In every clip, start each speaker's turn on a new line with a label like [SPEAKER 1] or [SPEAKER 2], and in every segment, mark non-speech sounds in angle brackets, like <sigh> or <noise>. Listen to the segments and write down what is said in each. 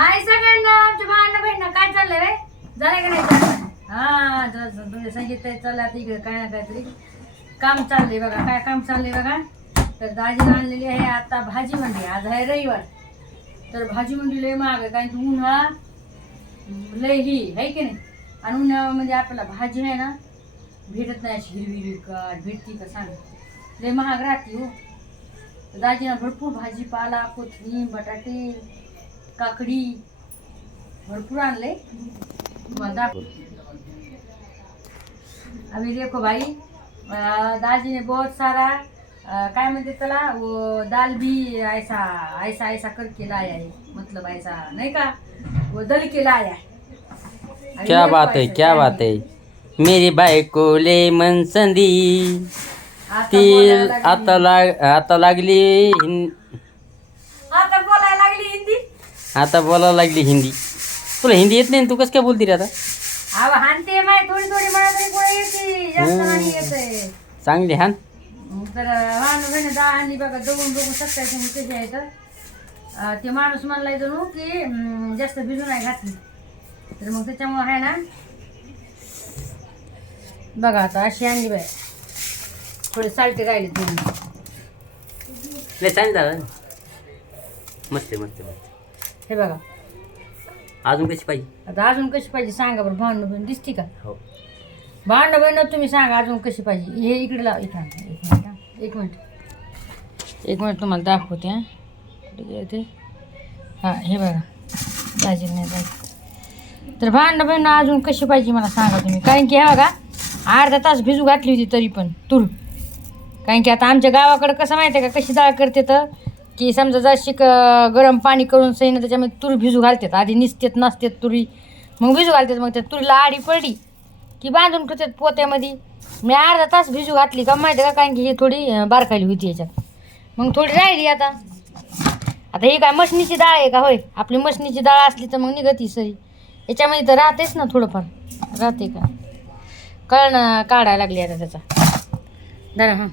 [SPEAKER 1] हाय सगळ्यांना आमच्या भावना बहिणा काय चाललंय रे? झालं का नाही चाललं हा जरा संगीत चाललं आता इकडे काय ना काहीतरी काम चाललंय बघा. काय काम चाललंय बघा? तर दाजी आणलेली आहे आता भाजी मंडी. आज आहे रविवार. तर भाजी मंडी लय महाग आहे. कारण की उन्हाळा लय ही आहे की नाही? आणि उन्हाळ्यामध्ये आपल्याला भाजी आहे ना भेटत नाही अशी हिरवी हिरवी का भेटती का सांग? लय महाग राहते हो. दाजीनं भरपूर भाजीपाला कोथिंब बटाटे काकडी भरपूर आणले दाखव अभी देखो भाई दाजी ने बहुत सारा अं, काय म्हणते त्याला? वो दाल भी ऐसा ऐसा ऐसा करके लाया है मतलब ऐसा नहीं का? वो दल के लाया है
[SPEAKER 2] क्या बात है क्या बात है। मेरी बायको ले मनसंदी।
[SPEAKER 1] आता
[SPEAKER 2] ती आता लाग आता लागली
[SPEAKER 1] आता बोलायला लागली हिंदी.
[SPEAKER 2] तुला हिंदी येत नाही ना, तू कसं काय बोलती रे आता?
[SPEAKER 1] अहो हानते माय थोडी थोडी मला तरी गोळी येते. जास्त
[SPEAKER 2] हम्म.
[SPEAKER 1] नाही येते
[SPEAKER 2] चांगली हान.
[SPEAKER 1] तर माणूस म्हणे दहा आणली बघा बघू तुम्ही कशी आहे तर. अं, ते माणूस म्हणलाय जणू की अं, जास्त भिजू नाही घातली. तर मग त्याच्यामुळे आहे ना बघा आता अशी आणली बाय थोडी सालटी राहिली तुम्ही
[SPEAKER 2] नाही चांगली झालं मस्त आहे, मस्त आहे, मस्त
[SPEAKER 1] हे बघा.
[SPEAKER 2] अजून कशी पाहिजे?
[SPEAKER 1] आता अजून कशी पाहिजे सांगा बरं भांडणं बहीण दिसती का?
[SPEAKER 2] हो.
[SPEAKER 1] भांडणं बहीण तुम्ही सांगा अजून कशी पाहिजे. हे इकडे लाव इकडे आण. एक मिनिट हा. एक मिनिट. एक मिनिट तुम्हाला दाखवते हां. कुठे गेलं ते. हां हे बघा. दाजी नाही दाजी तर भांडणं बहीण अजून कशी पाहिजे मला सांगा तुम्ही. कारण की हे बघा अर्धा तास भिजू घातली होती तरी पण तूर कारण की आता आमच्या गावाकडं कसं माहिती आहे का कशी डाळ करते तर? की समजा जशी गरम पाणी करून सईनं त्याच्यामध्ये तूर भिजू घालतात. आधी निसतेत नसतेत तुरी. मग भिजू घालतात मग त्या तुरीला आडी पडली की बांधून ठेवतात पोत्यामध्ये. मी अर्धा तास भिजू घातली का माहिती आहे का? कारण की ही थोडी अं, बारकाली होती याच्यात. मग थोडी राहिली आता. आता ही काय मशनीची डाळ आहे का? होय. आपली मशनीची डाळ असली तर मग निघती सरी याच्यामध्ये तर राहतेच ना थोडंफार. राहते का? कळणं काढायला लागली आता त्याचा. धरा हां.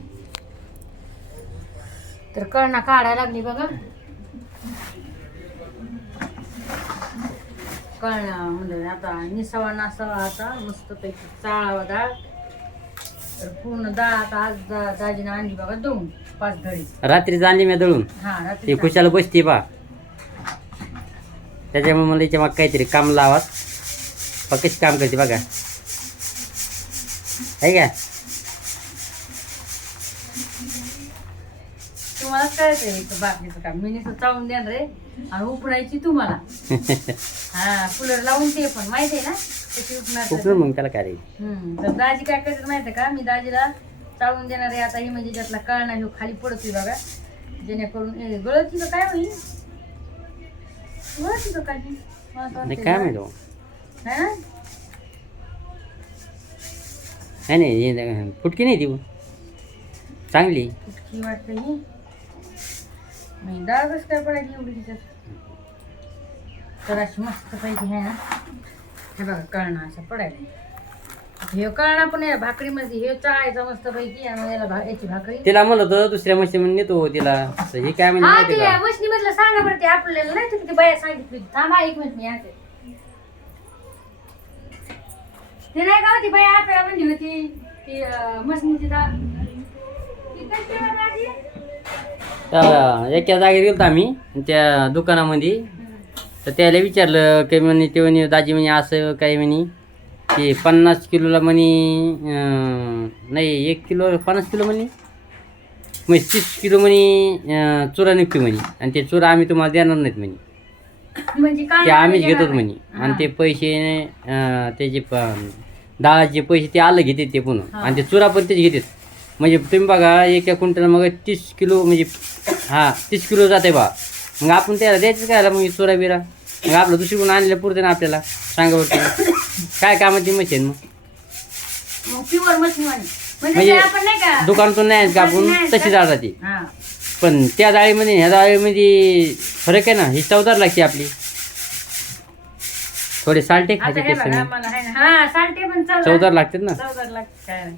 [SPEAKER 1] तर कळणा काढायला लागली बघा. कळणा म्हणजे आता निसावा नासावा आता मस्तपैकी चाळावा डाळ तर पूर्ण डाळ आता आज दा दाजीनं आणली बघा दोन पाच धडी
[SPEAKER 2] रात्री जाणली मी दळून.
[SPEAKER 1] हा
[SPEAKER 2] ती
[SPEAKER 1] रात्री
[SPEAKER 2] खुशाला बसती बा. त्याच्यामुळे मला याच्या मग काहीतरी काम लावात. बा कशी काम करते बघा. आहे का?
[SPEAKER 1] कळतंय इथं बाकीचं काम? मी नुसतं चावून देणार रे आणि उपडायची तुम्हाला. <laughs> हा कूलर लावून ते पण माहिती आहे ना? कशी उपणार
[SPEAKER 2] उकळून मग त्याला काय रे?
[SPEAKER 1] हम्म, तर दाजी काय करतात माहिती आहे का? मी दाजीला चाळून देणार आहे आता ही म्हणजे त्यातला कळणा ह्यो खाली पडतोय बघा. जेणेकरून ए, गळती काय होईल? गळती का काही मला असं
[SPEAKER 2] नाही
[SPEAKER 1] वाटतंय
[SPEAKER 2] काय माहिती
[SPEAKER 1] है? ना?
[SPEAKER 2] नाही नाही हे फुटकी नाही ती चांगली.
[SPEAKER 1] कुठची वाटते ही मी डाळ कसं काय पडायची एवढी तिच्यात. तर अशी मस्त पैकी आहे ना. हे बघा कळणा असं पडायला. हे कळणा पण या भाकरीमध्ये हे चाळायचं मस्त पैकी आणि याला याची भाकरी.
[SPEAKER 2] तिला म्हणलं होतं दुसऱ्या मशी म्हणून नेतो तिला. तर हे काय म्हणजे
[SPEAKER 1] हा ते मशनी मधलं सांगा बरं ते आपल्याला नाही तुम्ही ते बाया सांगितली. होती. थांबा एक मिनिट मी आणते. ते नाही का ती बाया आपल्याला म्हणली होती ती मशनीची डाळ ती कशी आहे?
[SPEAKER 2] त्या एका जागेत गेलो आम्ही त्या दुकानामध्ये. तर त्याला विचारलं की म्हणे ते म्हणे दाजी म्हणे असं काही म्हणे की पन्नास किलोला म्हणे नाही एक किलो पन्नास किलो म्हणे म्हणजे तीस किलो म्हणे चुरा निघतो म्हणे आणि ते चुरा आम्ही तुम्हाला देणार नाहीत म्हणे.
[SPEAKER 1] म्हणजे
[SPEAKER 2] ते आम्हीच घेतो. म्हणे. आणि ते पैसे त्याचे प- डाळाचे पैसे ते अलग घेतात ते पुन्हा. आणि ते चुरा पण तेच घेतात. म्हणजे तुम्ही बघा एका क्विंटल मग तीस किलो म्हणजे हां तीस किलो जाते बा. मग आपण त्याला द्यायचं काय मग चुरा बिरा मग आपलं दुसरीकडून आणलेलं पुरते ना आपल्याला सांगा बरं काय कामाची मशीन मग?
[SPEAKER 1] मग प्युअर मशनी वाणी म्हणजे
[SPEAKER 2] म्हणजे
[SPEAKER 1] आपण नाही का?
[SPEAKER 2] दुकानातून नाही आणत का आपण? तशी राहते
[SPEAKER 1] हा.
[SPEAKER 2] पण त्या डाळीमध्ये ह्या डाळीमध्ये फरक आहे ना? ही चवदार लागते आपली. थोडे साल्टे
[SPEAKER 1] आता
[SPEAKER 2] खायचे
[SPEAKER 1] हे
[SPEAKER 2] टेस्ट
[SPEAKER 1] बघा मला आहे ना. हा सालटे पण चवदार.
[SPEAKER 2] चवदार लागतात ना?
[SPEAKER 1] लागते काय नाही.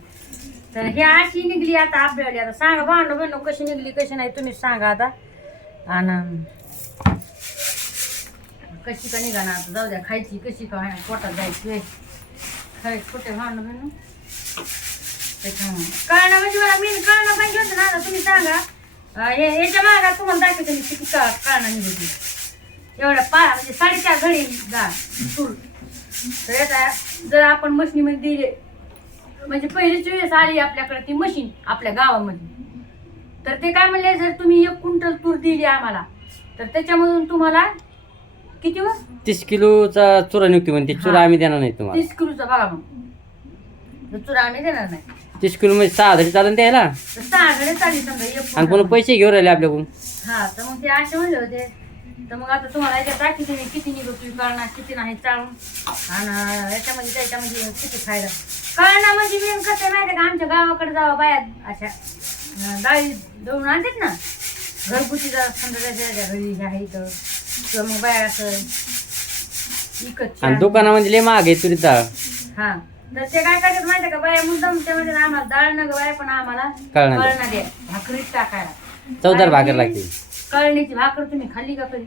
[SPEAKER 1] तर हे अशी निघली आता आपल्याला आता सांगा भांडू बहिण कशी निघली कशी नाही तुम्हीच सांगा आता. आणि कशी का निघाणार आता? जाऊ द्या खायची कशी का व्हायना पोटात जायची खाय कुठे भावना बहिणू कळणं म्हणजे मला मी कळणं पाहिजे होतं ना आता तुम्ही सांगा. हे याच्या मागा तुम्हाला दाखवते मी किती का कळणं निघते एवढ्या पा म्हणजे साडेचार घडी जा सूर तर याचा जर आपण मशीनीमध्ये दिले म्हणजे पहिलीच वेळेस आली आपल्याकडे ती मशीन आपल्या गावामध्ये. तर ते काय म्हणले जर तुम्ही एक क्विंटल तूर दिली आम्हाला तर त्याच्यामधून तुम्हाला किती व?
[SPEAKER 2] तीस किलोचा चुरा निघतो म्हणते चुरा. आम्ही देणार नाही तुम्हाला.
[SPEAKER 1] तीस किलोचा बघा मग. तर चुरा आम्ही देणार नाही.
[SPEAKER 2] तीस किलो मध्ये सहा तरी चालेल द्यायला?
[SPEAKER 1] तर सहा घडे चालली समजा एक
[SPEAKER 2] आणि पुन्हा
[SPEAKER 1] क्विंटल.
[SPEAKER 2] पैसे घेऊन राहिले आपल्याकडून.
[SPEAKER 1] हा तर मग ते असे म्हणले होते तर मग आता तुम्हाला याच्यात दाखवते मी किती निघतो कळणार किती नाही चाळून. आणि याच्यामध्ये त्याच्यामध्ये किती फायदा. कळणार म्हणजे मेन कसं आहे माहिती आहे का? आमच्या गावाकडे जावं बाया अशा डाळी दळून आणतात ना. घरगुती जरा समजा त्याच्या घरी हे आहे इथं किंवा मग बाया असं विकत
[SPEAKER 2] आणि दुकानामध्ये लय आहे तुरीची. डाळ
[SPEAKER 1] हा. तर ते काय करतात माहिती आहे का? बाया मुद्दाम त्यामध्ये आम्हाला डाळ न बाया पण आम्हाला
[SPEAKER 2] कळणार
[SPEAKER 1] द्या भाकरीत टाकायला.
[SPEAKER 2] चौदार भाकर लागते
[SPEAKER 1] कळण्याची भाकर तुम्ही खाल्ली का कधी?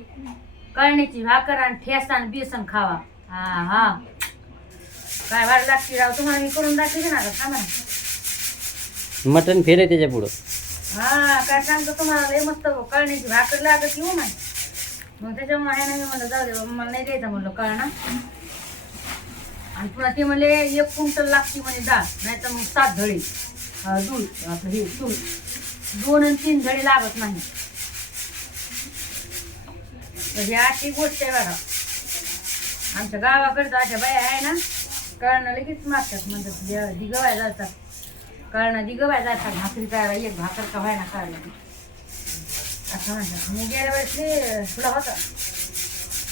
[SPEAKER 1] कळण्याची भाकर आणि ठेसा आणि बेसन खावा. हा हा. काय भारी लागते राव तुम्हाला मी करून दाखवते ना थांबा.
[SPEAKER 2] मटण फेरे त्याच्या पुढं.
[SPEAKER 1] हा काय सांगतो तुम्हाला लय मस्त कळण्याची भाकर लागत येऊ ना मग त्याच्यामुळे आहे ना मी म्हणलं जाऊ दे बाबा, मला नाही द्यायचं म्हणलं कळणा आणि पुन्हा ते म्हणले एक क्विंटल लागते म्हणे डाळ नाही तर मग सात धडे अं, दूध आपलं हे तूर दोन आणि तीन धडे लागत नाही. ही अशी गोष्ट आहे बघा. आमच्या गावाकडचं अशा बाया आहे ना कळणं लगेच मागतात म्हणतात दे- दिगवाय जातात. कळणं दिगवाय जातात भाकरी करायला एक भाकर का व्हायना करायला असं म्हणतात. मी गेल्या वेळेस तुला होता.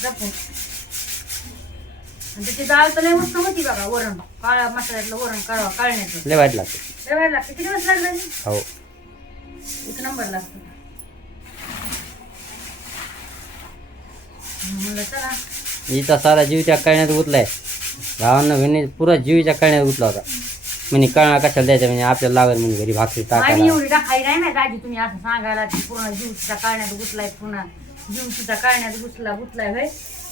[SPEAKER 1] जपून आणि त्याची डाळ तर लय मस्त होती बघा वरण. काळ्या मसाल्यातलं वरण काढवा काढण्याचं
[SPEAKER 2] लय वाईट लागते.
[SPEAKER 1] लय वेळ लागते. किती दिवस लागला?
[SPEAKER 2] हो.
[SPEAKER 1] एक नंबर लागतो.
[SPEAKER 2] हिचा सारा जीवच्या कळण्यात गुतलाय. गावांना म्हणे पुरा जीवीच्या कळण्यात गुतला होता. म्हणे कळणा कशाला द्यायचा म्हणजे आपल्याला लागत म्हणे घरी भाकरी
[SPEAKER 1] आम्ही
[SPEAKER 2] टाकायला
[SPEAKER 1] एवढी टाकाई नाही ना दाजी तुम्ही असं सांगायला की पूर्ण जीवचा काढण्यात गुतलाय पूर्ण जीवचा काढण्यात गुतला गुतलाय होय.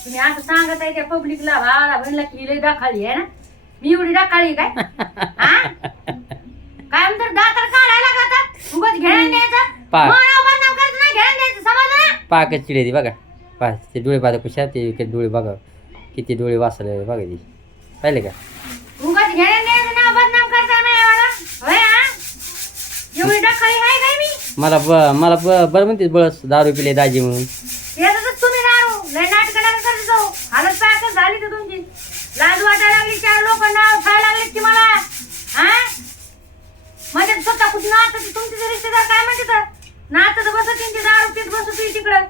[SPEAKER 1] तुम्ही असं सांगत आहे त्या पब्लिकला भावाला बहिणीला की लय दाखाली आहे ना. मी एवढी दाखाली काय? <laughs> हा? काय म्हणतात दातर काढायला लागला उगाच घेण्यात द्यायचं
[SPEAKER 2] पा-
[SPEAKER 1] मग नाव बदनाम करायचं नाही घेण्यात द्यायचं समजलं ना?
[SPEAKER 2] पाकच चिडे ती बघा. पा ते डोळे पाहता कशा ते इकडे डोळे बघा. किती डोळे वाचले बघा ती. पाहिले का?
[SPEAKER 1] उगाच घेण्यात द्यायचं नाव बदनाम करता नाही मला होय हा? एवढी दाखाली आहे काय मी?
[SPEAKER 2] मला ब मला ब बरं म्हणते बस दारू पिले दाजी म्हणून.
[SPEAKER 1] याच्यातच तुम्ही दारू. लय नाटक नका करत जाऊ. हालत झाली तर तुमची. लाज वाटायला लागली चार लोक नाव खायला लागले की मला. हा? म्हणजे स्वतः कुठं तुमचे रिश्तेदार काय म्हणते तर? नाचत बसत ते दारू पीत बसत तिकडं.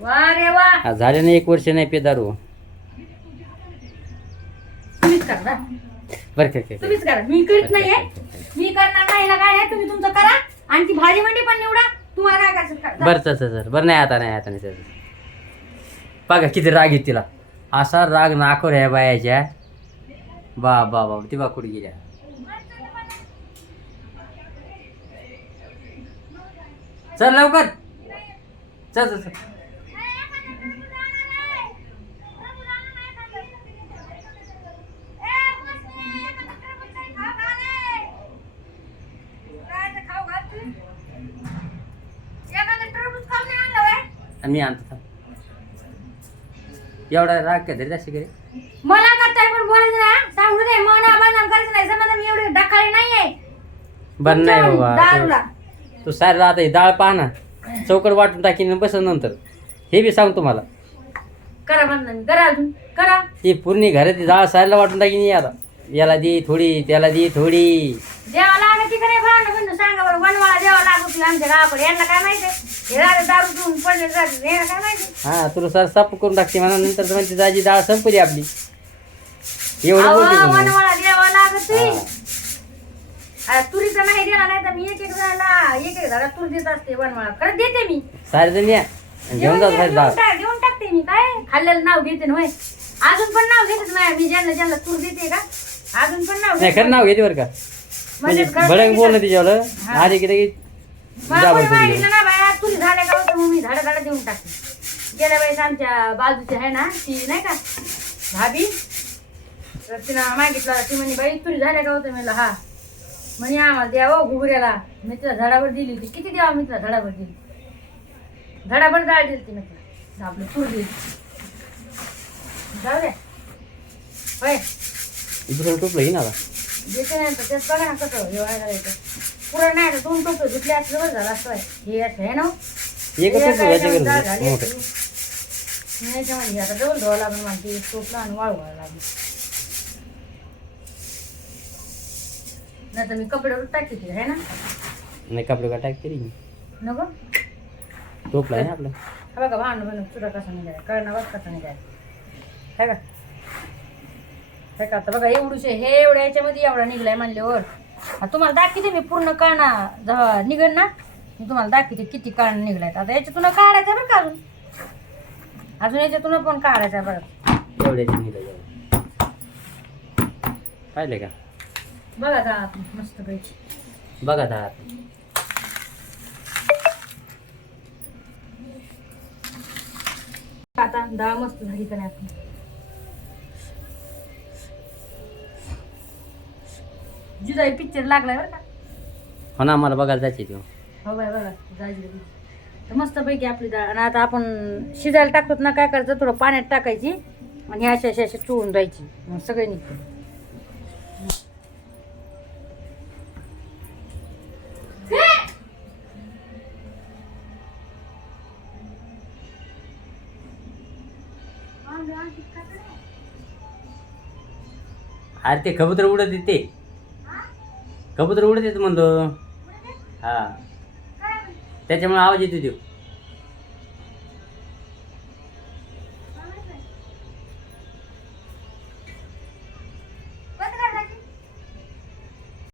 [SPEAKER 1] वा
[SPEAKER 2] झाले ना एक वर्ष नाही पे दारू.
[SPEAKER 1] तुम्हीच करा
[SPEAKER 2] बरं
[SPEAKER 1] तुम्हीच करा. मी करीत नाहीये. मी करणार नाही ना काय तुम्ही तुमचं करा. आणि ती भाजी मंडी पण निवडा. तुम्हाला काय करायचं करा.
[SPEAKER 2] बरं सर बरं नाही आता नाही आता नाही तसं बघा किती राग येत तिला. असा राग नाकोर ह्या बायाच्या. बा बा बा ती बा कुठे गेल्या चल लवकर. चल चल चल. मी आणतो थांब. एवढा राग काय तरी जास्त करे
[SPEAKER 1] मला करताय पण बोलायचं ना सांगू दे मन बंधन करायचं नाही समजा मी एवढी डकाळी नाहीये.
[SPEAKER 2] बरं नाही
[SPEAKER 1] दारूला.
[SPEAKER 2] बाबा तू सारे आता ही डाळ पाहा ना. चौकट वाटून टाकीन बस नंतर. हे बी सांग तुम्हाला
[SPEAKER 1] करा बंधन करा अजून करा.
[SPEAKER 2] ही पूर्ण घरात डाळ साऱ्याला वाटून टाकीन आता. याला दे थोडी त्याला दे थोडी.
[SPEAKER 1] देवा लागत तिकडे भांड बंधू सांगा बरं वनवाळा देवा लागत होती आमच्या गावाकडे. यांना काय माहिती हे दारू पिऊन पडले जाते यांना काय माहिती
[SPEAKER 2] हा तुला सर साप करून टाकते म्हणा नंतर तर म्हणते दाजी डाळ संपली आपली. एवढं
[SPEAKER 1] अहो,
[SPEAKER 2] बोलते तू.
[SPEAKER 1] वनवाळा देवा लागत.
[SPEAKER 2] हा.
[SPEAKER 1] अरे तुरीचा नाही दिला नाही तर मी एक एक जणाला एक एक झाडा तूर देत असते वनवाळा. खरं देते मी.
[SPEAKER 2] सारे जण या. आणि घेऊन सारी डाळ
[SPEAKER 1] टाक- देऊन टाकते मी. काय? खाल्लेलं नाव घेते ना होय. अजून पण नाव घेतेच नाही मी ज्यांना ज्यांना तूर देते का? अजून पण नाव
[SPEAKER 2] नाही
[SPEAKER 1] घेते.
[SPEAKER 2] खरं नाव घेते बरं का? म्हणजे
[SPEAKER 1] म्हणजे
[SPEAKER 2] भडंग बोलणं. तिच्यावर
[SPEAKER 1] हा.
[SPEAKER 2] आधी की लगेच जा
[SPEAKER 1] ना बाया तुरी झाल्या का तर मग मी झाडा झाडा देऊन टाकते. गेल्या वेळेस आमच्या बाजूची आहे ना ती नाही का भाभी? तर तिनं मागितलं ती म्हणे बाई तुरी झाल्या का होतं म्हणलं हा. म्हणे आम्हाला द्यावं घुगऱ्याला मी तिला झाडावर दिली होती. किती द्यावं? मी तिला झाडावर दिली. झाडाभर डाळ दिली ती मी तिला. आपलं तूर दिली जाऊ द्या होय.
[SPEAKER 2] दुसरं टोपलं घे ना आता.
[SPEAKER 1] नाही तर तेच बघा ना कसं पुढं नाही तर दोन टोपे धुतले असलं बरं झालं असं हे असं आहे ना हो.
[SPEAKER 2] एकच मोठं.
[SPEAKER 1] नाही म्हणजे आता डबल धुवावं लागेल मला ते टोपला आणि वाळवायला लागेल. नाही तर मी कपड्यावर टाकते ते आहे ना?
[SPEAKER 2] नाही कपडे का टाक तरी
[SPEAKER 1] नको.
[SPEAKER 2] टोपला आहे ना आपलं.
[SPEAKER 1] हा बघा कसा निघाला कळणं बघ कसा निघाला. है का हे का आता बघा एवढूशे हे एवढ्या याच्यामध्ये एवढा निघलाय म्हणल्यावर. तुम्हाला दाखवते मी पूर्ण जेव्हा निघन ना? मी तुम्हाला दाखवते किती काळणं निघलाय आता याच्यातून काढायचं बरं का अजून? अजून याच्यातून पण काढायचं बरं.
[SPEAKER 2] एवढ्याची पाहिले का?
[SPEAKER 1] बघा आता मस्त पैकी.
[SPEAKER 2] बघा दहा
[SPEAKER 1] आता डाळ मस्त झाली का नाही आपली. जुदाई पिक्चर लागलाय बरं का?
[SPEAKER 2] हो ना आम्हाला बघायला जायचे ते
[SPEAKER 1] हो बाय बघा. जायची तर मस्त पैकी आपली डाळ आणि आता आपण शिजायला टाकतो ना काय करायचं थोडं पाण्यात टाकायची आणि ह्या अशा अशा अशा चोळून जायची मग सगळे निघते
[SPEAKER 2] अरे ते कबूतर उडत येते कबूतर उडत येत म्हणतो हा. त्याच्यामुळे आवाज येतो देऊ